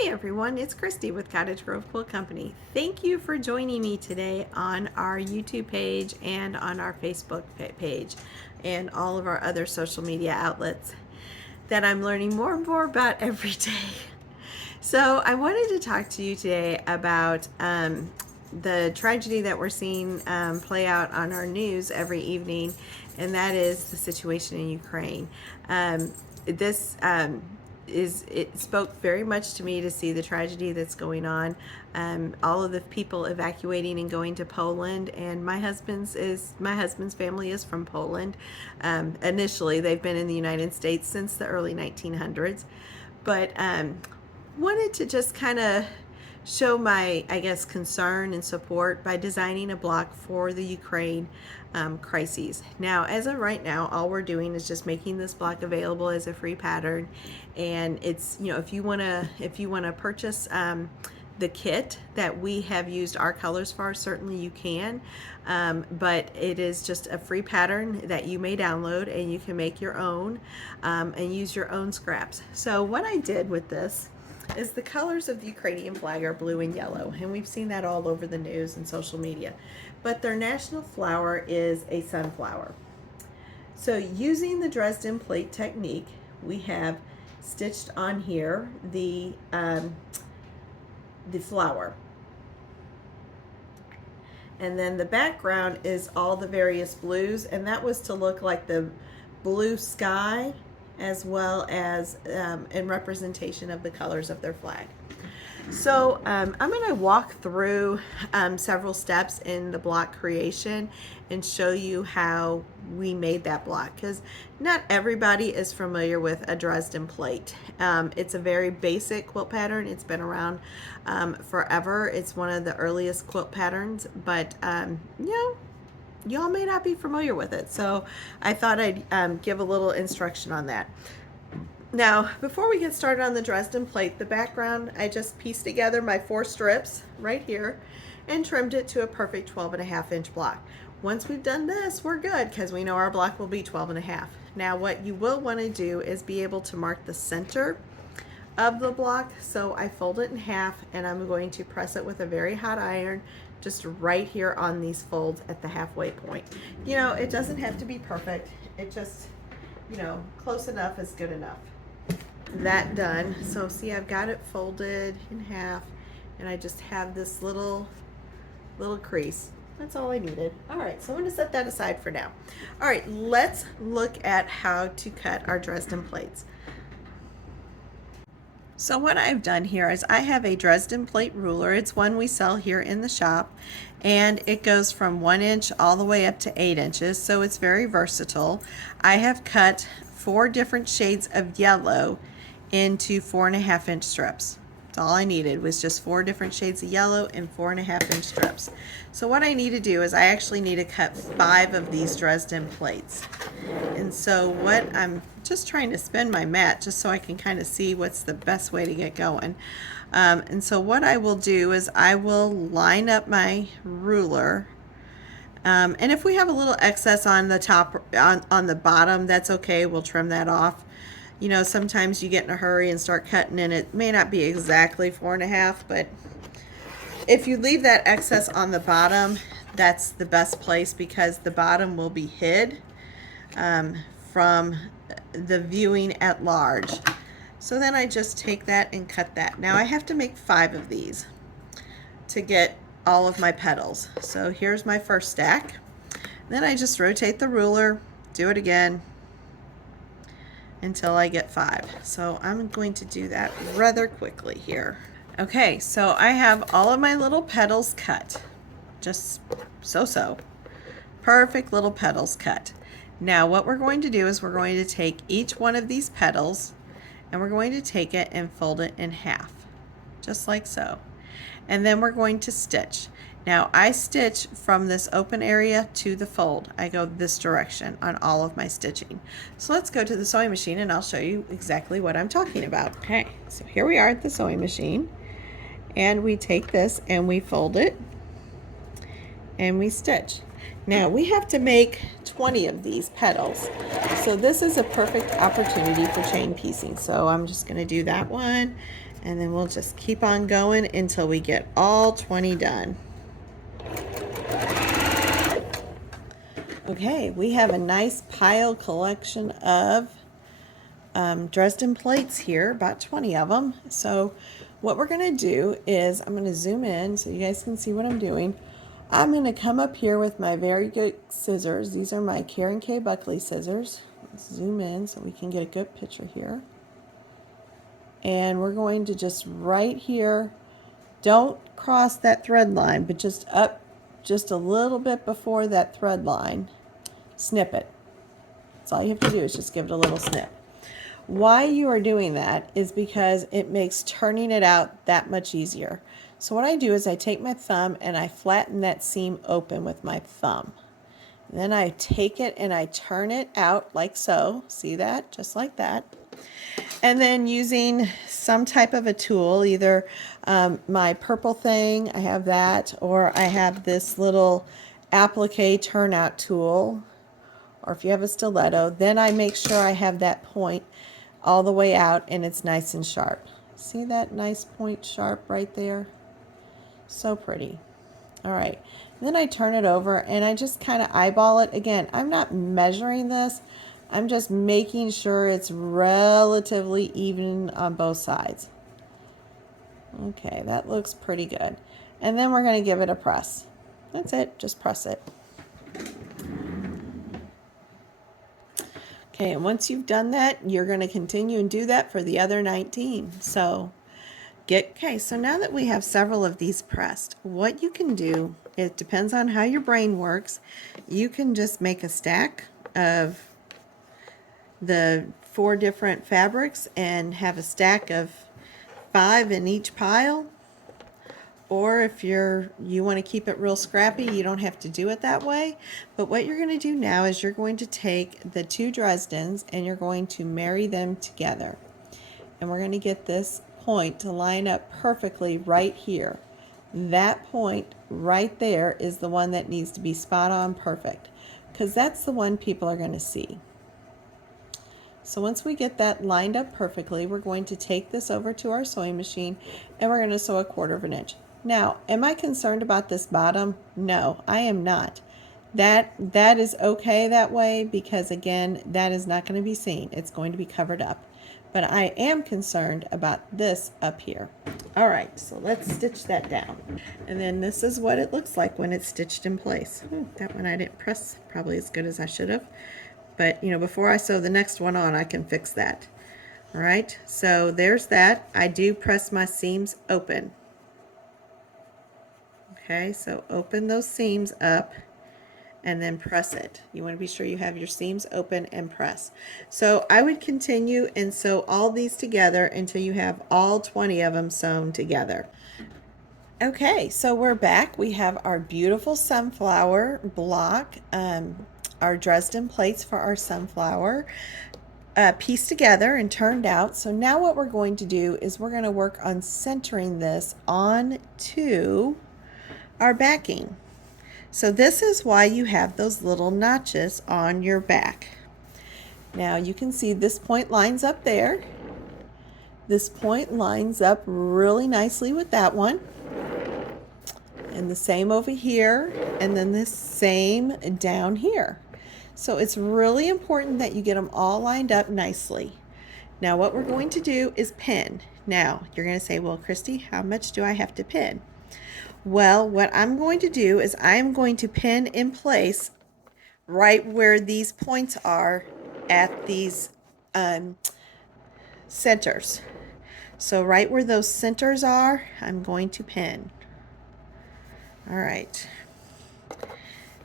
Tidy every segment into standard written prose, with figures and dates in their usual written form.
Hey everyone, it's Christy with Cottage Grove Quilt Company. Thank you for joining me today on our YouTube page and on our Facebook page and all of our other social media outlets that I'm learning more and more about every day. So I wanted to talk to you today about the tragedy that we're seeing play out on our news every evening, and that is the situation in Ukraine. This it spoke very much to me to see the tragedy that's going on. All of the people evacuating and going to Poland, and my husband's family is from Poland. Initially, they've been in the United States since the early 1900s, but wanted to just kind of show my, I guess, concern and support by designing a block for the Ukraine crises. Now, as of right now, all we're doing is just making this block available as a free pattern, and it's, you know, if you want to purchase the kit that we have used our colors for, certainly you can, but it is just a free pattern that you may download and you can make your own and use your own scraps. So what I did with this is the colors of the Ukrainian flag are blue and yellow, and we've seen that all over the news and social media, but their national flower is a sunflower. So using the Dresden plate technique, we have stitched on here the flower, and then the background is all the various blues, and that was to look like the blue sky as well as in representation of the colors of their flag. So I'm going to walk through several steps in the block creation and show you how we made that block, because not everybody is familiar with a Dresden plate. It's a very basic quilt pattern. It's been around forever. It's one of the earliest quilt patterns, but y'all may not be familiar with it, so I thought I'd give a little instruction on that. Now, before we get started on the Dresden plate, the background, I just pieced together my 4 strips right here and trimmed it to a perfect 12.5-inch block. Once we've done this, we're good, because we know our block will be 12.5. Now, what you will want to do is be able to mark the center of the block. So I fold it in half, and I'm going to press it with a very hot iron just right here on these folds at the halfway point. You know, it doesn't have to be perfect. It just, you know, close enough is good enough. That done. So see, I've got it folded in half, and I just have this little crease. That's all I needed. All right, so I'm going to set that aside for now. All right, let's look at how to cut our Dresden plates. So what I've done here is I have a Dresden plate ruler. It's one we sell here in the shop, and it goes from 1 inch all the way up to 8 inches, so it's very versatile. I have cut 4 different shades of yellow into 4.5-inch strips. That's all I needed, was just 4 different shades of yellow in 4.5-inch strips. So what I need to do is I actually need to cut 5 of these Dresden plates. And so what I'm just trying to spin my mat just so I can kind of see what's the best way to get going. And so what I will do is I will line up my ruler. And if we have a little excess on the top, on the bottom, that's okay. We'll trim that off. You know, sometimes you get in a hurry and start cutting, and it may not be exactly 4.5, but if you leave that excess on the bottom, that's the best place, because the bottom will be hid from the viewing at large. So then I just take that and cut that. Now I have to make 5 of these to get all of my petals. So here's my first stack. Then I just rotate the ruler, do it again until I get 5. So I'm going to do that rather quickly here. Okay, so I have all of my little petals cut. Just so. Perfect little petals cut. Now what we're going to do is we're going to take each one of these petals, and we're going to take it and fold it in half, just like so. And then we're going to stitch. Now I stitch from this open area to the fold. I go this direction on all of my stitching. So let's go to the sewing machine and I'll show you exactly what I'm talking about. Okay, so here we are at the sewing machine, and we take this and we fold it and we stitch. Now we have to make 20 of these petals. So this is a perfect opportunity for chain piecing. So I'm just going to do that one, And then we'll just keep on going until we get all 20 done. Okay, we have a nice pile collection of Dresden plates here, about 20 of them. So what we're going to do is I'm going to zoom in so you guys can see what I'm doing. I'm going to come up here with my very good scissors. These are my Karen K. Buckley scissors. Let's zoom in so we can get a good picture here. And we're going to just right here, don't cross that thread line, but just up just a little bit before that thread line, snip it. That's all you have to do is just give it a little snip. Why you are doing that is because it makes turning it out that much easier. So what I do is I take my thumb and I flatten that seam open with my thumb. And then I take it and I turn it out like so. See that? Just like that. And then using some type of a tool, either my purple thing, I have that, or I have this little applique turnout tool, or if you have a stiletto, then I make sure I have that point all the way out and it's nice and sharp. See that nice point sharp right there? So pretty. All right, and then I turn it over and I just kind of eyeball it. Again, I'm not measuring this. I'm just making sure it's relatively even on both sides. Okay, that looks pretty good. And then we're going to give it a press. That's it, just press it. Okay, and once you've done that, you're going to continue and do that for the other 19. So so now that we have several of these pressed, what you can do, it depends on how your brain works. You can just make a stack of the 4 different fabrics and have a stack of 5 in each pile. Or if you want to keep it real scrappy, you don't have to do it that way. But what you're going to do now is you're going to take the 2 Dresdens and you're going to marry them together. And we're going to get this point to line up perfectly right here. That point right there is the one that needs to be spot on perfect, because that's the one people are going to see. So once we get that lined up perfectly, we're going to take this over to our sewing machine and we're going to sew a 1/4 inch. Now, am I concerned about this bottom? No, I am not. That is okay that way, because again, that is not going to be seen. It's going to be covered up. But I am concerned about this up here. All right, so let's stitch that down. And then this is what it looks like when it's stitched in place. That one I didn't press probably as good as I should have. But, before I sew the next one on, I can fix that. All right, so there's that. I do press my seams open. Okay, so open those seams up and then press it. You want to be sure you have your seams open and press. So I would continue and sew all these together until you have all 20 of them sewn together. Okay, so we're back. We have our beautiful sunflower block, our Dresden plates for our sunflower pieced together and turned out. So now what we're going to do is we're going to work on centering this onto our backing. So this is why you have those little notches on your back. Now you can see this point lines up there. This point lines up really nicely with that one. And the same over here, and then the same down here. So it's really important that you get them all lined up nicely. Now what we're going to do is pin. Now you're going to say, well, Christy, how much do I have to pin? Well, what I'm going to do is I'm going to pin in place right where these points are at these centers. So right where those centers are, I'm going to pin. All right.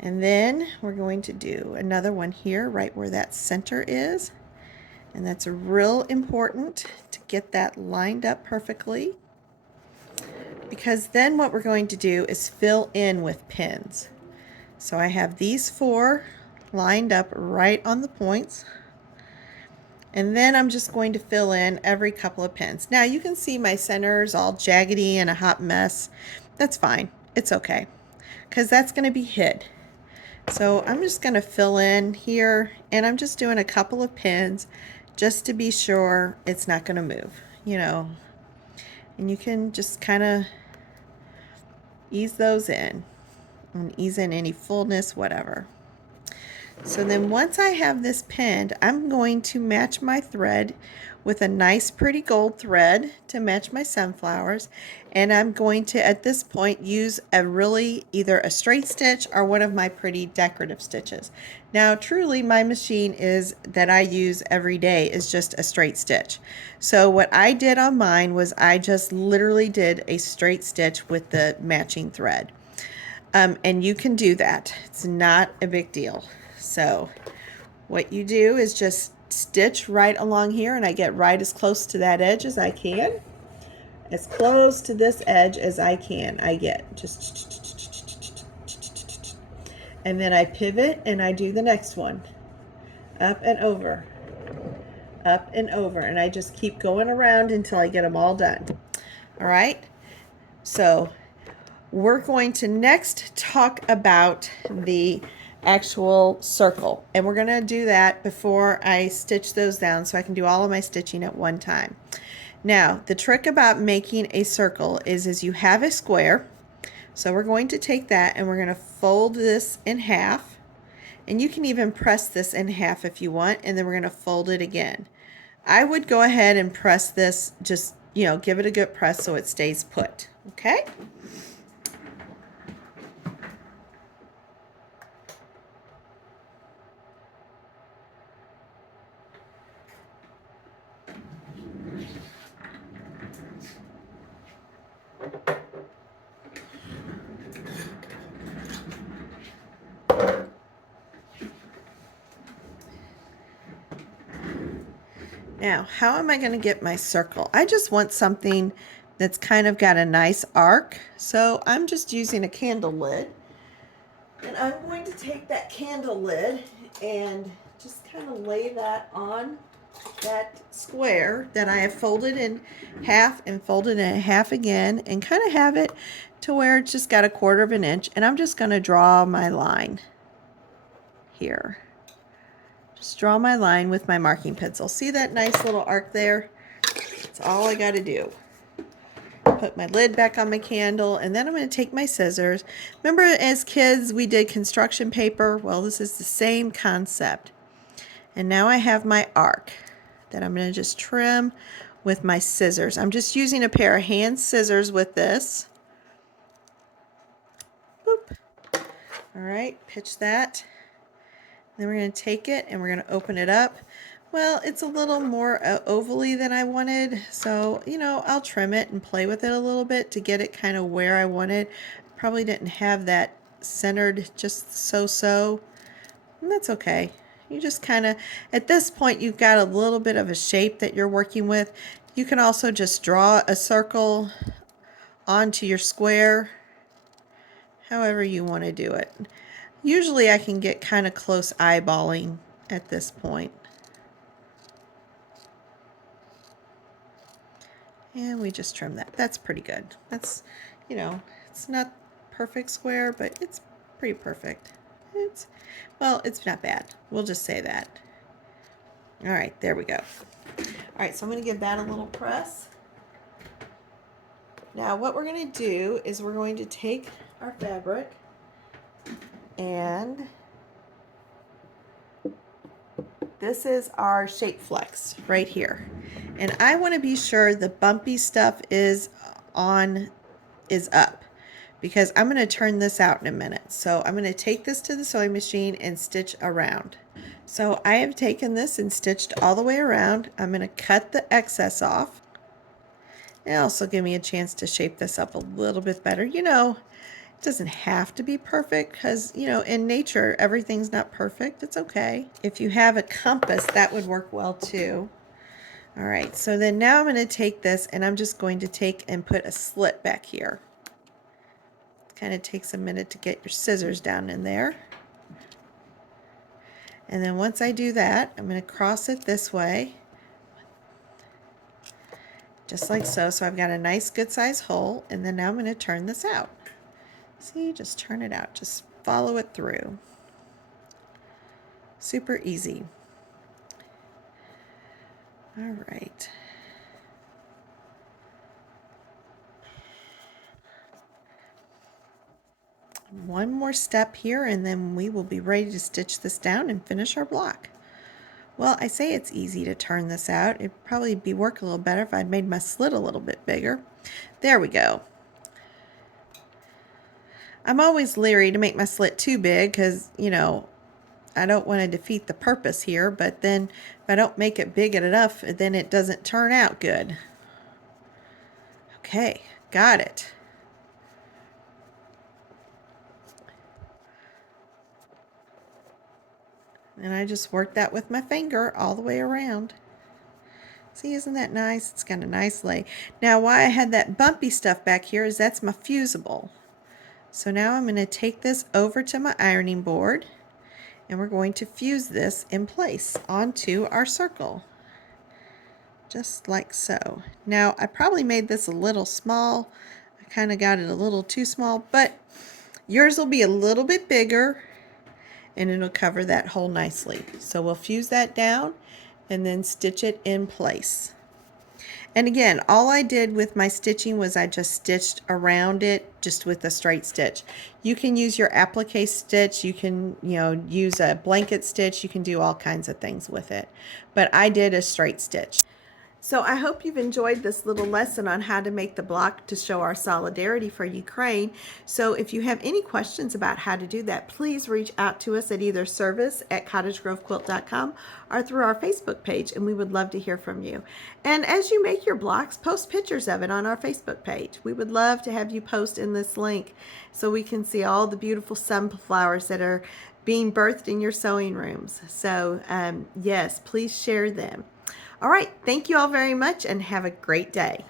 And then we're going to do another one here right where that center is. And that's real important to get that lined up perfectly, because then what we're going to do is fill in with pins. So I have these 4 lined up right on the points, and then I'm just going to fill in every couple of pins. Now you can see my center's all jaggedy and a hot mess. That's fine, it's okay, because that's going to be hid. So I'm just going to fill in here, and I'm just doing a couple of pins just to be sure it's not going to move, And you can just kind of ease those in and ease in any fullness, whatever. So then once I have this pinned, I'm going to match my thread with a nice pretty gold thread to match my sunflowers. And I'm going to, at this point, use either a straight stitch or one of my pretty decorative stitches. Now, truly, my machine that I use every day is just a straight stitch. So what I did on mine was I just literally did a straight stitch with the matching thread. And you can do that. It's not a big deal. So what you do is just stitch right along here, and I get right as close to that edge as I can. As close to this edge as I can, I get just, and then I pivot and I do the next one. Up and over, up and over, and I just keep going around until I get them all done. All right, so we're going to next talk about the actual circle, and we're going to do that before I stitch those down so I can do all of my stitching at one time. Now, the trick about making a circle is you have a square, so we're going to take that and we're going to fold this in half, and you can even press this in half if you want, and then we're going to fold it again. I would go ahead and press this, just, give it a good press so it stays put, okay? Now, how am I going to get my circle? I just want something that's kind of got a nice arc. So I'm just using a candle lid. And I'm going to take that candle lid and just kind of lay that on that square that I have folded in half and folded in half again, and kind of have it to where it's just got a 1/4 of an inch. And I'm just going to draw my line here. Just draw my line with my marking pencil. See that nice little arc there? That's all I got to do. Put my lid back on my candle, and then I'm going to take my scissors. Remember, as kids we did construction paper? Well, this is the same concept. And now I have my arc that I'm going to just trim with my scissors. I'm just using a pair of hand scissors with this. Boop. All right, pitch that. Then we're going to take it and we're going to open it up. Well, it's a little more ovally than I wanted, so, I'll trim it and play with it a little bit to get it kind of where I wanted. Probably didn't have that centered just so, and that's okay. You just kind of, at this point, you've got a little bit of a shape that you're working with. You can also just draw a circle onto your square, however you want to do it. Usually I can get kind of close eyeballing at this point. And we just trim that. That's pretty good. That's, it's not perfect square, but it's pretty perfect. It's not bad. We'll just say that. All right, there we go. All right, so I'm going to give that a little press. Now what we're going to do is we're going to take our fabric and this is our shape flex right here. And I want to be sure the bumpy stuff is up, because I'm going to turn this out in a minute. So I'm going to take this to the sewing machine and stitch around. So I have taken this and stitched all the way around. I'm going to cut the excess off. It also give me a chance to shape this up a little bit better. It doesn't have to be perfect because, in nature, everything's not perfect. It's okay. If you have a compass, that would work well too. All right, so then now I'm going to take this and I'm just going to take and put a slit back here. It kind of takes a minute to get your scissors down in there. And then once I do that, I'm going to cross it this way, just like so. So I've got a nice good size hole, and then now I'm going to turn this out. See, just turn it out. Just follow it through. Super easy. All right. one more step here, and then we will be ready to stitch this down and finish our block. Well, I say it's easy to turn this out. It'd probably be work a little better if I'd made my slit a little bit bigger. There we go. I'm always leery to make my slit too big because, you know, I don't want to defeat the purpose here, but then if I don't make it big enough, then it doesn't turn out good. Okay, got it. And I just work that with my finger all the way around. See, isn't that nice? It's got a nice lay. Now, why I had that bumpy stuff back here is that's my fusible. So now I'm going to take this over to my ironing board, and we're going to fuse this in place onto our circle. Just like so. Now, I probably made this a little small. I kind of got it a little too small, but yours will be a little bit bigger, and it'll cover that hole nicely. So we'll fuse that down and then stitch it in place. And again, all I did with my stitching was I just stitched around it just with a straight stitch. You can use your applique stitch, you can, use a blanket stitch, you can do all kinds of things with it. But I did a straight stitch. So I hope you've enjoyed this little lesson on how to make the block to show our solidarity for Ukraine. So if you have any questions about how to do that, please reach out to us at either service@cottagegrovequilt.com or through our Facebook page, and we would love to hear from you. And as you make your blocks, post pictures of it on our Facebook page. We would love to have you post in this link so we can see all the beautiful sunflowers that are being birthed in your sewing rooms. So yes, please share them. All right, thank you all very much and have a great day.